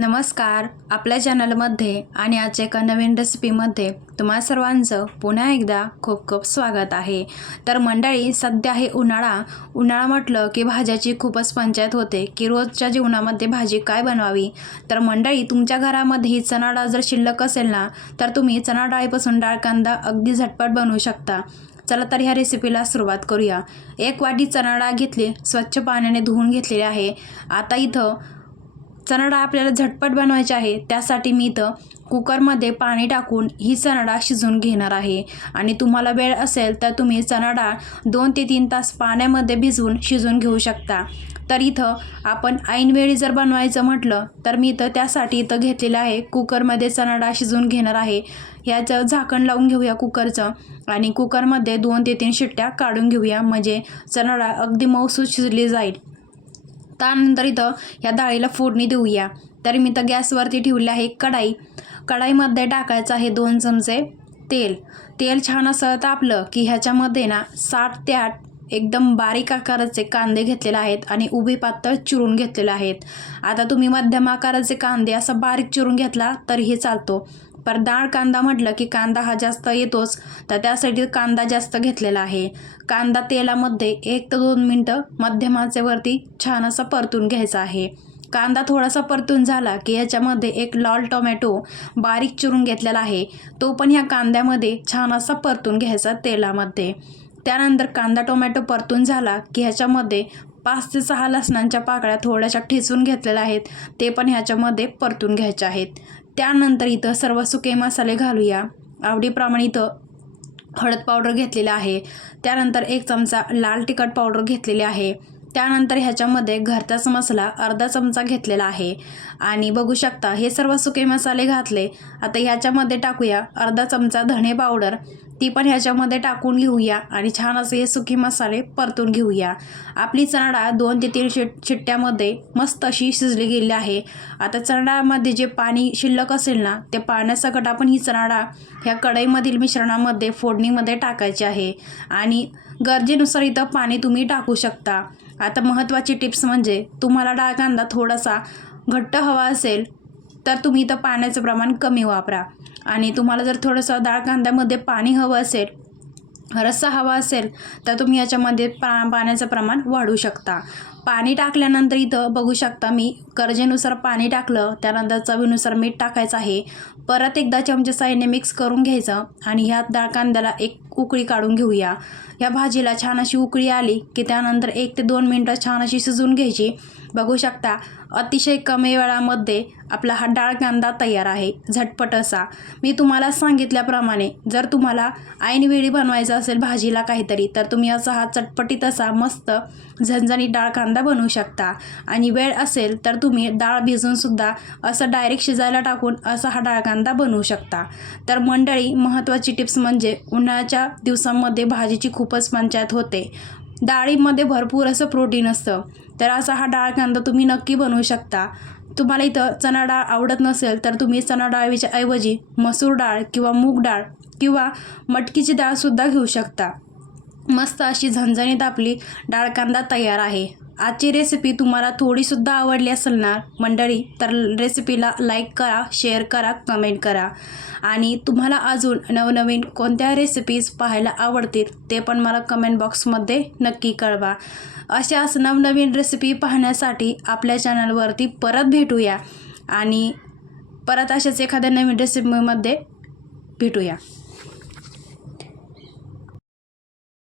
नमस्कार. आपल्या चॅनलमध्ये आणि आजच्या एका नवीन रेसिपीमध्ये तुम्हा सर्वांचं पुन्हा एकदा खूप खूप स्वागत आहे. तर मंडळी सध्या हे उन्हाळा. उन्हाळा म्हटलं की भाज्याची खूपच पंचायत होते की रोजच्या जीवनामध्ये भाजी काय बनवावी? तर मंडळी तुमच्या घरामध्ये ही चणा डाळ जर शिल्लक असेल ना तर तुम्ही चणा डाळीपासून डाळ कांदा अगदी झटपट बनवू शकता. चला तर ह्या रेसिपीला सुरुवात करूया. एक वाटी चणा डाळ घेतली स्वच्छ पाण्याने धुवून घेतलेली आहे. आता इथं चणाडा आपल्याला झटपट बनवायची आहे. त्यासाठी मी इथं कुकरमध्ये पाणी टाकून ही चणाडा शिजून शिजवून घेणार आहे. आणि तुम्हाला वेळ असेल तर तुम्ही चणाडा दोन ते तीन तास पाण्यामध्ये भिजवून शिजवून घेऊ शकता. तर इथं आपण ऐनवेळी जर बनवायचं म्हटलं तर मी इथं त्यासाठी इथं घेतलेलं आहे. कुकरमध्ये चणाडा शिजून शिजवून घेणार आहे. याचं झाकण लावून घेऊया कुकरचं. आणि कुकरमध्ये दोन ते तीन शिट्ट्या काढून घेऊया. म्हणजे चणाडा अगदी मऊसूत शिजली जाईल. त्यानंतर इथं या डाळीला फोडणी देऊया. तर मी तर गॅसवरती ठेवली आहे कढाई. कढाईमध्ये टाकायचं आहे दोन चमचे तेल. तेल छान असं तापलं की ह्याच्यामध्ये ना साठ ते आठ एकदम बारीक आकाराचे कांदे घेतलेले आहेत आणि उभे पातळ चिरून घेतलेले आहेत. आता तुम्ही मध्यम आकाराचे कांदे असा बारीक चिरून घेतला तरीही चालतो. पर डाळ कांदा म्हटलं की कांदा हा जास्त येतोच तर त्यासाठी कांदा जास्त घेतलेला आहे. कांदा तेलामध्ये एक ते दोन मिनटं मध्यमाचे वरती छान असा परतून घ्यायचा आहे. कांदा थोडासा परतून झाला की याच्यामध्ये एक लाल टोमॅटो बारीक चिरून घेतलेला आहे. तो पण ह्या कांद्यामध्ये छान असा परतून घ्यायचा तेलामध्ये. त्यानंतर कांदा टोमॅटो परतून झाला की ह्याच्यामध्ये पाच ते सहा लसणांच्या पाकळ्या थोड्याशा ठेचून घेतलेल्या आहेत. ते पण ह्याच्यामध्ये परतून घ्यायचे आहेत. त्यानंतर इथं सर्व सुके मसाले घालूया. आवडीप्रमाणे इथं हळद पावडर घेतलेला आहे. त्यानंतर एक चमचा लाल तिखट पावडर घेतलेली आहे. त्यानंतर ह्याच्यामध्ये घरचाच मसाला अर्धा चमचा घेतलेला आहे. आणि बघू शकता हे सर्व सुके मसाले घातले. आता ह्याच्यामध्ये टाकूया अर्धा चमचा धणे पावडर. ती पण ह्याच्यामध्ये टाकून घेऊया आणि छान असे हे सुके मसाले परतून घेऊया. आपली चणा डाळ दोन ते तीन शिट शिट्ट्यामध्ये मस्त अशी शिजली गेली आहे. आता चणा डाळमध्ये जे पाणी शिल्लक असेल ना ते पाण्यासकट आपण ही चणा डाळ ह्या कढईमधील मिश्रणामध्ये फोडणीमध्ये टाकायची आहे. आणि गरजेनुसार इथं पाणी तुम्ही टाकू शकता. आता महत्त्वाची टिप्स म्हणजे तुम्हाला डाळ कांदा थोडासा घट्ट हवा असेल तर तुम्ही इथं पाण्याचं प्रमाण कमी वापरा. आणि तुम्हाला जर थोडंसं डाळ कांद्यामध्ये पाणी हवं असेल रस्सा हवा असेल तर तुम्ही याच्यामध्ये पा पाण्याचं प्रमाण वाढवू शकता. पाणी टाकल्यानंतर इथं बघू शकता मी गरजेनुसार पाणी टाकलं त्यानंतर चवीनुसार मीठ टाकायचं आहे. परत एकदा चमच्या साईने मिक्स करून घ्यायचं आणि ह्या डाळ कांद्याला एक उकळी काढून घेऊया. या भाजीला छान अशी उकळी आली की त्यानंतर एक ते दोन मिनटं छान अशी शिजवून घ्यायची. बघू शकता अतिशय कमी वेळामध्ये आपला हा डाळ कांदा तयार आहे. झटपट असा. मी तुम्हाला सांगितल्याप्रमाणे जर तुम्हाला ऐनवेळी बनवायचं असेल भाजीला काहीतरी तर तुम्ही असा हा चटपटीत असा मस्त झणझणीत डाळ कांदा बनवू शकता. आणि वेळ असेल तर तुम्ही डाळ भिजूनसुद्धा असं डायरेक्ट शिजायला टाकून असा हा डाळ कांदा बनवू शकता. तर मंडळी महत्त्वाची टिप्स म्हणजे उन्हाळ्याच्या दिवसांमध्ये भाजीची खूपच पंचायत होते. डाळीमध्ये भरपूर असं प्रोटीन असतं. तर असा हा डाळ कांदा तुम्ही नक्की बनवू शकता. तुम्हाला इथं चणा डाळ आवडत नसेल तर तुम्ही चणा डाळीच्या ऐवजी मसूर डाळ किंवा मूग डाळ किंवा मटकीची डाळसुद्धा घेऊ शकता. मस्त अशी झणझणीत आपली डाळ कांदा तयार आहे. आजची रेसिपी तुम्हाला थोडीसुद्धा आवडली असेल ना मंडळी तर रेसिपीला लाईक करा शेअर करा कमेंट करा. आणि तुम्हाला अजून नवनवीन कोणत्या रेसिपीज पाहायला आवडतील ते पण मला कमेंट बॉक्समध्ये नक्की कळवा. अशाच नवनवीन रेसिपी पाहण्यासाठी आपल्या चॅनलवरती परत भेटूया. आणि परत अशाच एखाद्या नवीन रेसिपीमध्ये भेटूया.